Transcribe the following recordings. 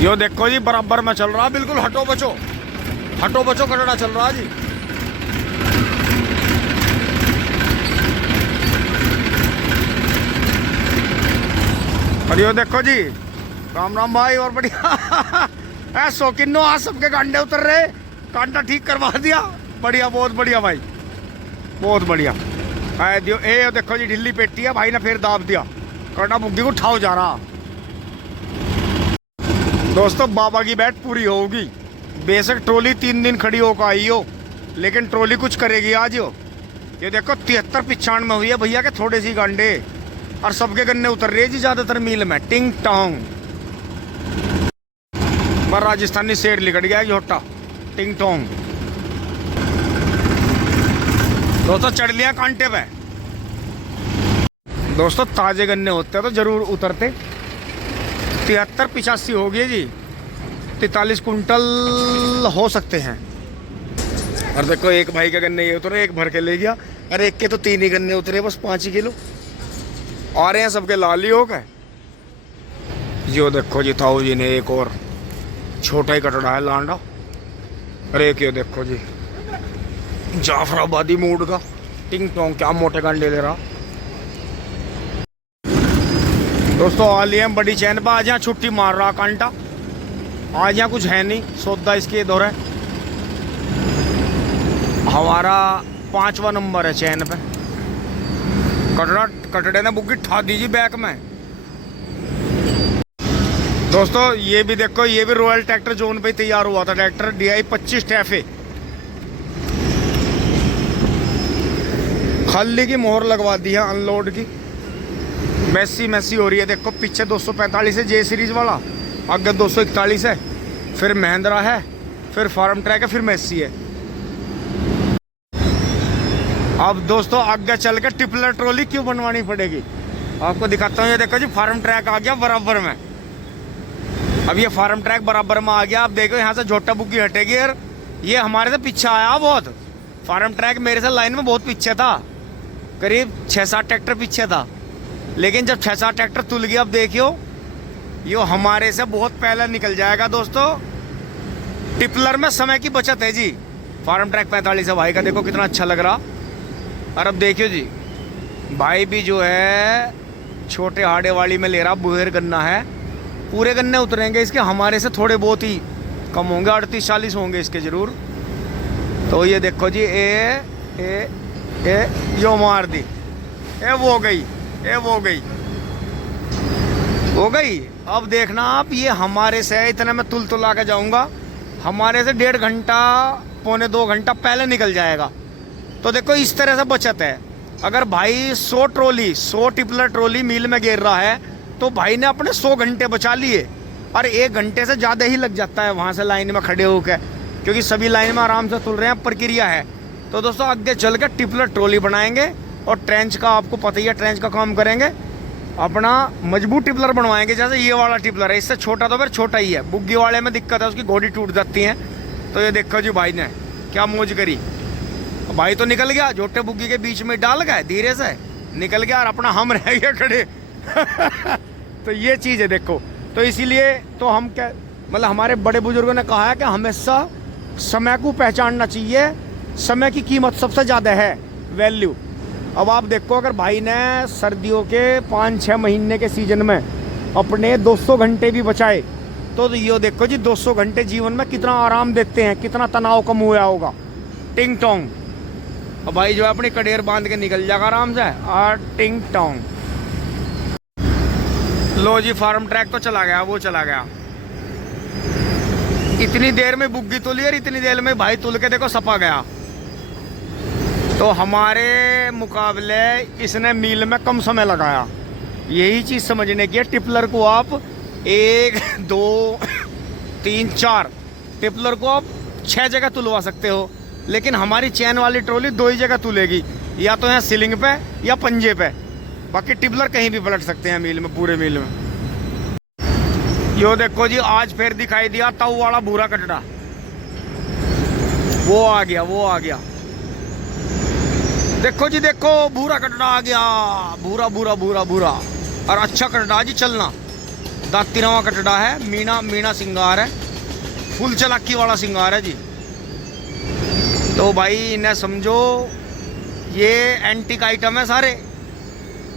यो देखो जी बराबर में चल रहा, बिल्कुल हटो बचो कटड़ा चल रहा जी। और यो देखो जी, राम राम भाई और बढ़िया। शौकीनो आज सबके कांटे उतर रहे, कांटा ठीक करवा दिया, बढ़िया बहुत बढ़िया भाई, बहुत बढ़िया। दियो ए देखो जी ढिल्ली पेटी है, भाई ने फिर दाब दिया, कांटा बुग्गी को उठाओ जा रहा। दोस्तों बाबा की बैठ पूरी होगी, बेशक ट्रॉली 3 दिन खड़ी होकर आई हो, लेकिन ट्रॉली कुछ करेगी आज हो। ये देखो 73-95 में हुई है भैया के थोड़े सी गांडे, और सबके गन्ने उतर रहे जी ज्यादातर मील में। टिंग टोंग पर राजस्थानी शेर लिकट गया झोटा, टिंग टोंग। दोस्तों चढ़ लिया कांटे पे। दोस्तों ताजे गन्ने होते तो जरूर उतरते। 73-85 हो गई जी, 43 कुंटल हो सकते हैं। और देखो एक भाई के गन्ने ये उतरे, एक भर के ले गया, अरे एक के तो 3 ही गन्ने उतरे, बस 5 ही किलो आ रहे हैं सबके लाली हो गए। यो देखो जी ताऊ जी ने एक और छोटा ही कटड़ा है लांडा, अरे एक ये देखो जी जाफराबादी मूड का टिंग टोंग, क्या मोटे गांडे ले रहा। दोस्तों आ लिए हम बड़ी चैन पर, आज यहाँ छुट्टी मार रहा कांटा, आज यहाँ कुछ है नहीं सौदा इसके दौरे। हमारा 5वां नंबर है चैन पे, कटड़े ने बुग्गी ठा दी जी बैक में। दोस्तों ये भी देखो, ये भी रॉयल ट्रैक्टर जोन पे तैयार हुआ था, ट्रैक्टर DI 25 टैफे, खाली की मोहर लगवा दी है अनलोड की। मैसी हो रही है, देखो पीछे 245 है J सीरीज वाला, आगे 241 है, फिर महिंद्रा है, फिर फार्म ट्रैक है, फिर मैसी है। अब दोस्तों आगे चल के टिपलर ट्रॉली क्यों बनवानी पड़ेगी आपको दिखाता हूँ। ये देखो जी फार्म ट्रैक आ गया बराबर में, अब ये फार्म ट्रैक बराबर में आ गया। आप देखो यहाँ से झोटा बुग्गी हटेगी, और ये हमारे से पीछे आया बहुत। फार्म ट्रैक मेरे से लाइन में बहुत पीछे था, करीब 6-7 ट्रैक्टर पीछे था, लेकिन जब 6-7 ट्रैक्टर तुल गया, अब देखियो ये हमारे से बहुत पहले निकल जाएगा। दोस्तों टिपलर में समय की बचत है जी। फार्म ट्रैक 45 है भाई का, देखो कितना अच्छा लग रहा। और अब देखियो जी भाई भी जो है छोटे हाड़े वाली में ले रहा, बुहेर गन्ना है, पूरे गन्ने उतरेंगे इसके, हमारे से थोड़े बहुत ही कम होंगे, 38-40 होंगे इसके जरूर। तो ये देखो जी ए यो मार दी, ए वो गई, ए वो गई, हो गई। अब देखना आप, ये हमारे से इतने में तुला के जाऊंगा, हमारे से 1.5 घंटा 1.25-2 घंटा पहले निकल जाएगा। तो देखो इस तरह से बचत है। अगर भाई 100 टिपलर ट्रॉली मील में गिर रहा है, तो भाई ने अपने 100 घंटे बचा लिए, और 1 घंटे से ज़्यादा ही लग जाता है वहाँ से लाइन में खड़े होकर, क्योंकि सभी लाइन में आराम से तुल रहे हैं, प्रक्रिया है। तो दोस्तों आगे चल के टिपलर ट्रॉली बनाएंगे, और ट्रेंच का आपको पता ही है, ट्रेंच का काम करेंगे, अपना मजबूत टिपलर बनवाएंगे। जैसे ये वाला टिपलर है, इससे छोटा तो फिर छोटा ही है, बुग्गी वाले में दिक्कत है, उसकी घोड़ी टूट जाती है। तो ये देखो जी भाई ने क्या मौज करी, भाई तो निकल गया, झोटे बुग्गी के बीच में डाल गए, धीरे से निकल गया, और अपना हम रह गए खड़े। तो ये चीज़ है देखो। तो इसीलिए तो हम क्या, मतलब हमारे बड़े बुजुर्गों ने कहा है कि हमेशा समय को पहचानना चाहिए, समय की कीमत सबसे ज़्यादा है, वैल्यू। अब आप देखो, अगर भाई ने सर्दियों के 5-6 महीने के सीजन में अपने 200 घंटे भी बचाए, तो ये देखो जी 200 घंटे जीवन में कितना आराम देते हैं, कितना तनाव कम हुआ होगा। टिंग टोंग। अब भाई जो है अपनी कडेर बांध के निकल जाएगा आराम से, और टिंग टोंग। लो जी फार्म ट्रैक तो चला गया, वो चला गया। इतनी देर में बुग्गी तुली, और इतनी देर में भाई तुल के देखो सपा गया। तो हमारे मुकाबले इसने मील में कम समय लगाया। यही चीज़ समझने की है। टिपलर को आप 1, 2, 3, 4 टिपलर को आप 6 जगह तुलवा सकते हो, लेकिन हमारी चैन वाली ट्रॉली 2 ही जगह तुलेगी, या तो यहाँ सीलिंग पे या पंजे पे। बाकी टिपलर कहीं भी पलट सकते हैं मील में, पूरे मील में। यो देखो जी आज फिर दिखाई दिया ताऊ वाला भूरा कटड़ा, वो आ गया, वो आ गया। देखो जी देखो भूरा कटड़ा आ गया, भूरा भूरा भूरा भूरा, और अच्छा कटड़ा जी चलना। दातिरवा कटड़ा है, मीना मीना सिंगार है, फुल चलाकी वाला सिंगार है जी। तो भाई इन्हें समझो ये एंटीक आइटम है सारे।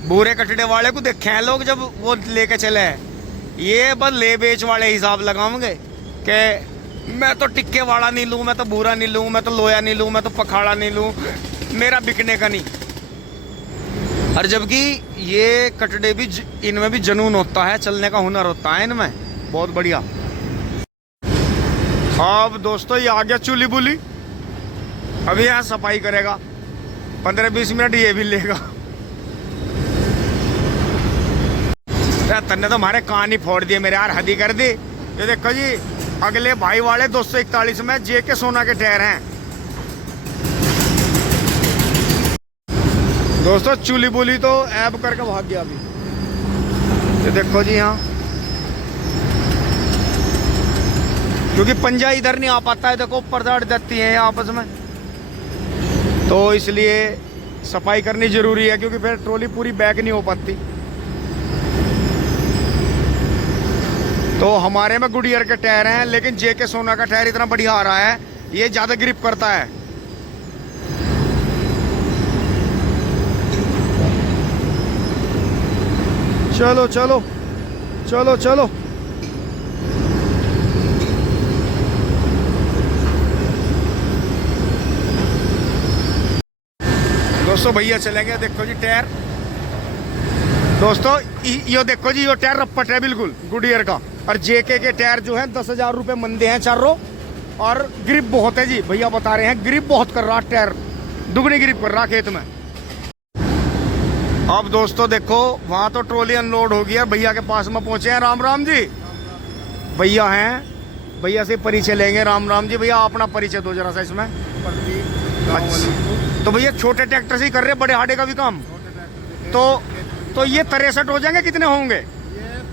बुरे कटड़े वाले को देखे हैं लोग जब वो लेके चले हैं, ये बस ले बेच वाले हिसाब लगाओगे कि मैं तो टिक्के वाला नहीं लूँ, मैं तो भूरा नहीं लूँ, मैं तो लोया नहीं लूँ, मैं तो पखाड़ा नहीं लूँ, मेरा बिकने का नहीं। और जबकि ये कटड़े भी इनमें भी जुनून होता है, चलने का हुनर होता है इनमें, बहुत बढ़िया। अब दोस्तों ये आ गया चूली बुली, अभी यहाँ सफाई करेगा, 15-20 मिनट ये भी लेगा। तन्ने तो हमारे कान ही फोड़ दिए मेरे यार, हदी कर दी। ये देखो जी अगले भाई वाले 241 में जेके सोना के टायर हैं दोस्तों। चूली बुली तो ऐब करके भाग गया अभी। ये देखो जी यहाँ, क्योंकि पंजा इधर नहीं आ पाता है, देखो ऊपर चढ़ जाती है आपस में, तो इसलिए सफाई करनी जरूरी है, क्योंकि फिर ट्रॉली पूरी बैक नहीं हो पाती। तो हमारे में गुडियर के टायर हैं, लेकिन जेके सोना का टायर इतना बढ़िया आ रहा है, ये ज्यादा ग्रिप करता है। चलो चलो चलो चलो। दोस्तों भैया चलेंगे, देखो जी टायर। दोस्तों ये देखो जी, ये टायर रपट है बिल्कुल गुडियर का, और जेके के टायर जो है 10,000 रुपए मंदे हैं चारों, और ग्रिप बहुत है जी। भैया बता रहे हैं ग्रिप बहुत कर रहा टायर, दुगनी ग्रिप कर रहा खेत में। अब दोस्तों देखो वहां तो ट्रॉली अनलोड हो गई है, भैया के पास में पहुंचे हैं। राम राम जी भैया हैं, भैया से परिचय लेंगे। राम राम जी भैया, अपना परिचय दो जरा सा इसमें। अच्छा, तो भैया छोटे ट्रैक्टर से ही कर रहे, बड़े हाडे का भी काम? तो ये 63 हो जाएंगे, कितने होंगे? ये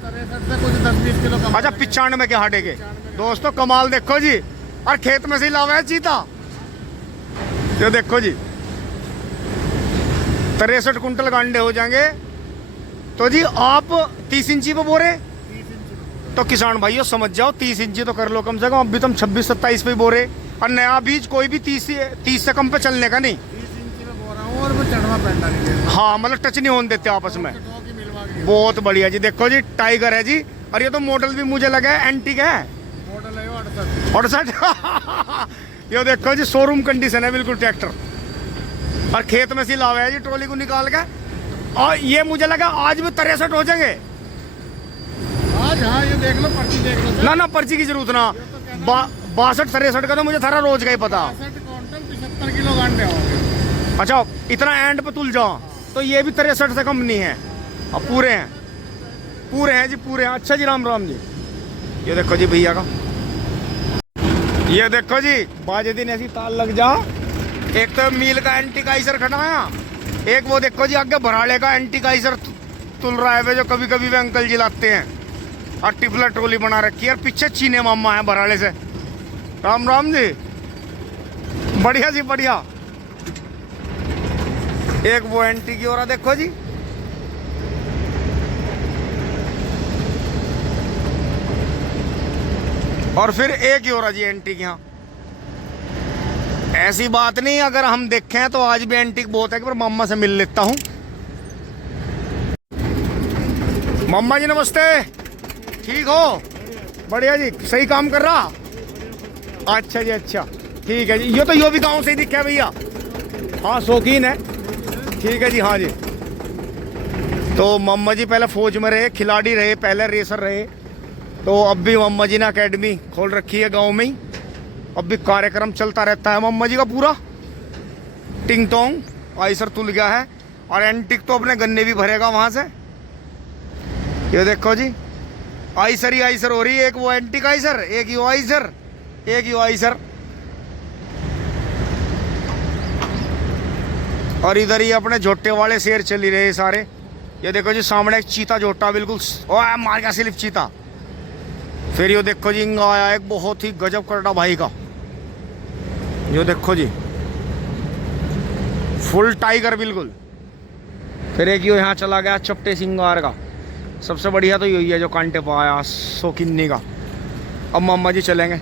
63 से कुछ 10-20 किलो कम। अच्छा 95 के हाडे के। दोस्तों कमाल देखो जी, और खेत में से ही लावा है चीता। ये देखो जी 63 कुंटल गांडे हो जाएंगे। तो जी आप 30 इंची पे बोरे, तो किसान भाइयों समझ जाओ 30 इंची तो कर लो कम से कम। अभी तुम 26-27 पे बोरे, और नया बीज कोई भी 30 से कम पे चलने का नहीं। 30 इंची में बोरा हूं, और वो चढ़वा पेंडा नहीं देता। हाँ मतलब टच नहीं होने देते आपस में। बहुत बढ़िया जी। देखो जी टाइगर है जी, और ये तो मॉडल भी मुझे लगा है एंटीक है। मॉडल है 68। ये देखो जी शोरूम कंडीशन है बिल्कुल ट्रैक्टर, और खेत में से लावा है जी ट्रॉली को निकाल के। और ये मुझे लगा आज भी 63 हो जाएंगे आज। हाँ ये देख लो, पर्ची देख लो। ना ना पर्ची की जरूरत ना, 62-63 का तो मुझे थारा रोज का ही पता। 75 किलो गांडे होंगे। अच्छा इतना एंड पे तुल जाओ, तो ये भी 63 से कम नहीं है। अब पूरे हैं, पूरे हैं जी, पूरे हैं। अच्छा जी राम राम जी। ये देखो जी भैया का, ये देखो जी बाजे दिन ऐसी ताल लग जा। एक तो मील का एंटीकाइजर खटाया, एक वो देखो जी आगे भराड़े का एंटीकाइजर तुल रहा है वे, जो कभी कभी वे अंकल जी लाते हैं। और टिफलर ट्रॉली बना रखी है, और पीछे चीने मामा है भराड़े से। राम राम जी, बढ़िया जी बढ़िया। एक वो एंटी की और देखो जी, और फिर एक ही और जी एंटी की। यहाँ ऐसी बात नहीं, अगर हम देखें तो आज भी एंटीक बहुत है, पर मामा से मिल लेता हूं। मामा जी नमस्ते, ठीक हो? बढ़िया जी, सही काम कर रहा? अच्छा जी अच्छा, ठीक है जी। ये भी गांव से ही दिखा भैया। हाँ शौकीन है, ठीक है जी। हाँ जी। तो मामा जी पहले फौज में रहे, खिलाड़ी रहे, पहले रेसर रहे, तो अब भी मामा जी ने अकेडमी खोल रखी है गांव में ही। अब भी कार्यक्रम चलता रहता है मामा जी का पूरा। टिंग टोंग आइसर तुल गया है, और एंटिक तो अपने गन्ने भी भरेगा वहां से। ये देखो जी आइसर ही आइसर हो रही है, एक वो एंटिक आइसर, एक ही आइसर, एक ही आइसर। और इधर ही अपने झोटे वाले शेर चल ही रहे सारे। ये देखो जी सामने एक चीता झोटा बिल्कुल मार गया सिर्फ चीता। फिर ये देखो जी इंगा आया एक बहुत ही गजब करटा भाई का। ये देखो जी फुल टाइगर बिल्कुल। फिर एक यो यहाँ चला गया चपटे सिंगार का। सबसे बढ़िया तो यही है जो कांटे पाया सो किन्नी का। अब मामा जी चलेंगे,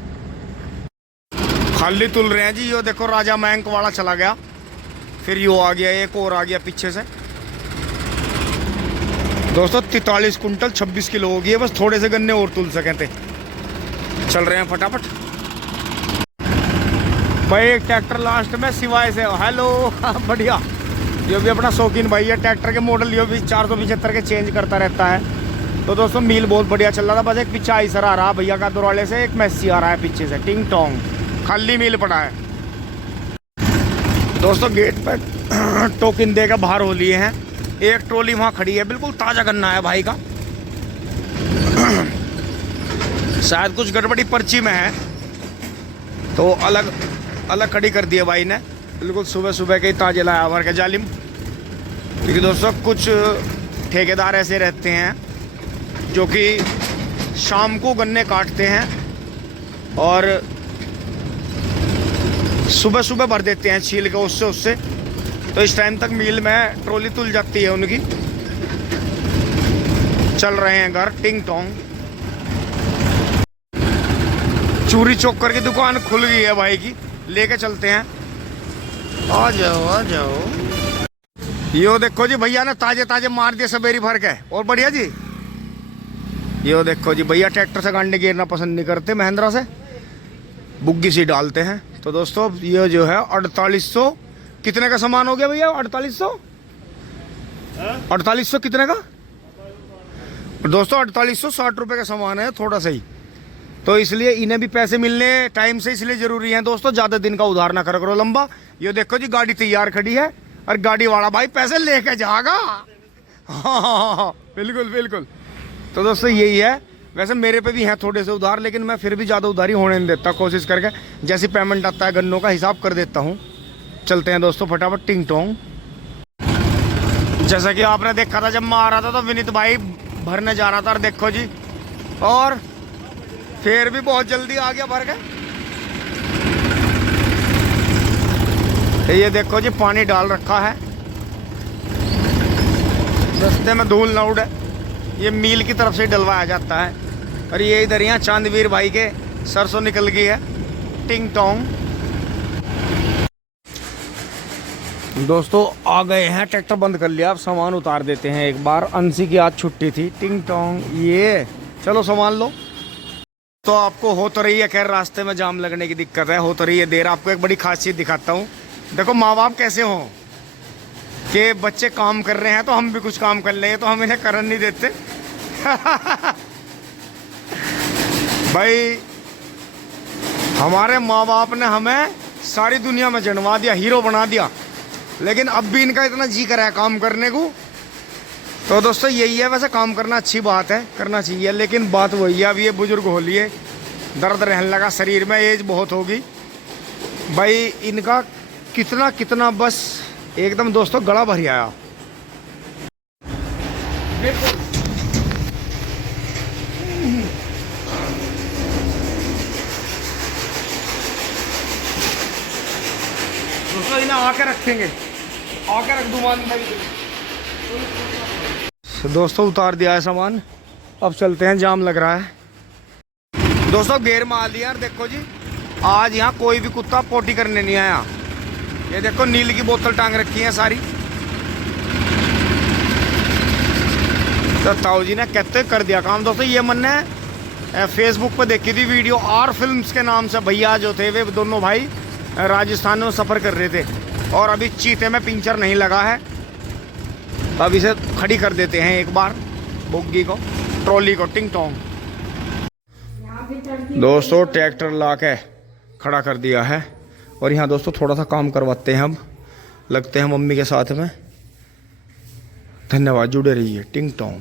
खाली तुल रहे हैं जी। यो देखो राजा मैंक वाला चला गया, फिर यो आ गया, एक और आ गया पीछे से। दोस्तों 43 कुंटल 26 किलो हो गई है, बस थोड़े से गन्ने और तुल सके थे। चल रहे हैं फटाफट भाई। एक ट्रैक्टर लास्ट में सिवाय से, हेलो बढ़िया। ये भी अपना शौकीन भाई है, ट्रैक्टर के मॉडल ये भी 475 के चेंज करता रहता है। तो दोस्तों मील बहुत बढ़िया चल रहा था। बस एक पीछे आइसर आ रहा भैया का दुराले से, एक मैसी आ रहा है पीछे से, टिंग टोंग खाली मील पड़ा है। दोस्तों गेट पर टोकन देकर बाहर हो लिए हैं। एक ट्रॉली वहाँ खड़ी है, बिल्कुल ताज़ा गन्ना है भाई का। शायद कुछ गड़बड़ी पर्ची में है तो अलग अलग खड़ी कर दी है भाई ने। बिल्कुल सुबह सुबह के ही ताजे लाया भर के जालिम। क्योंकि दोस्तों कुछ ठेकेदार ऐसे रहते हैं जो कि शाम को गन्ने काटते हैं और सुबह सुबह भर देते हैं छील के उससे। तो इस टाइम तक मील में ट्रॉली तुल जाती है उनकी। चल रहे हैं घर टिंग टोंग। चूरी चौकर की दुकान खुल गई है भाई की, लेके चलते हैं। आ जाओ आ जाओ। यो देखो जी भैया ने ताजे ताजे मार दिए सवेरी भर के, और बढ़िया जी। यो देखो जी भैया ट्रैक्टर से गांडे गिरना पसंद नहीं करते, महिंद्रा से बुग्गी सी डालते हैं। तो दोस्तों ये जो है 4800 कितने का सामान हो गया भैया? 4800 कितने का दोस्तों? 4860 रुपये का सामान है, थोड़ा सा ही। तो इसलिए इन्हें भी पैसे मिलने टाइम से इसलिए जरूरी है दोस्तों, ज़्यादा दिन का उधार ना करो लंबा। ये देखो जी गाड़ी तैयार खड़ी है और गाड़ी वाला भाई पैसे लेके जाएगा। हाँ बिल्कुल बिल्कुल। तो दोस्तों यही है। वैसे मेरे पे भी हैं थोड़े से उधार, लेकिन मैं फिर भी ज़्यादा उधारी होने नहीं देता, कोशिश करके जैसी पेमेंट आता है गन्नों का हिसाब कर देता हूँ। चलते हैं दोस्तों फटाफट टिंग टोंग। जैसा कि आपने देखा था जब मैं आ रहा था तो विनीत भाई भरने जा रहा था, और देखो जी, और फिर भी बहुत जल्दी आ गया भर के। ये देखो जी पानी डाल रखा है, रास्ते में धूल ना उड़े, ये मील की तरफ से डलवाया जाता है। और ये इधर यहाँ चांदवीर भाई के सरसों निकल गई है टिंग टोंग। दोस्तों आ गए हैं, ट्रैक्टर बंद कर लिया, अब सामान उतार देते हैं एक बार। अंशी की आज छुट्टी थी। टिंग टोंग ये चलो सामान लो। तो आपको हो तो रही है खैर रास्ते में जाम लगने की दिक्कत है, हो तो रही है देर। आपको एक बड़ी खासियत दिखाता हूँ। देखो माँ बाप कैसे हों कि बच्चे काम कर रहे हैं तो हम भी कुछ काम कर लेंगे, तो हम इन्हें करन नहीं देते। भाई हमारे माँ बाप ने हमें सारी दुनिया में जनवा दिया, हीरो बना दिया, लेकिन अब भी इनका इतना जी कर है काम करने को। तो दोस्तों यही है। वैसे काम करना अच्छी बात है, करना चाहिए, लेकिन बात वही है, अब ये बुजुर्ग हो लिए, दर्द रहने लगा शरीर में, एज बहुत होगी भाई इनका। कितना कितना बस एकदम दोस्तों गला भर आया। दोस्तों इन्हें आके रखेंगे, आके रख दूँ मान। दोस्तों उतार दिया है सामान, अब चलते हैं, जाम लग रहा है। दोस्तों गेर मार लिया। देखो जी आज यहाँ कोई भी कुत्ता पोटी करने नहीं आया। ये देखो नील की बोतल टांग रखी है सारी। तो ताऊ जी ने कहते कर दिया काम। दोस्तों ये मैंने फेसबुक पे देखी थी वीडियो, आर फिल्म्स के नाम से भैया जो थे वे दोनों भाई राजस्थान में सफ़र कर रहे थे, और अभी चीते में पिंचर नहीं लगा है। अब इसे खड़ी कर देते हैं एक बार, बुग्गी को, ट्रॉली को, टिंग टोंग। दोस्तों ट्रैक्टर ला के खड़ा कर दिया है, और यहाँ दोस्तों थोड़ा सा काम करवाते हैं। अब लगते हैं मम्मी के साथ में। धन्यवाद, जुड़े रहिए टिंग टोंग।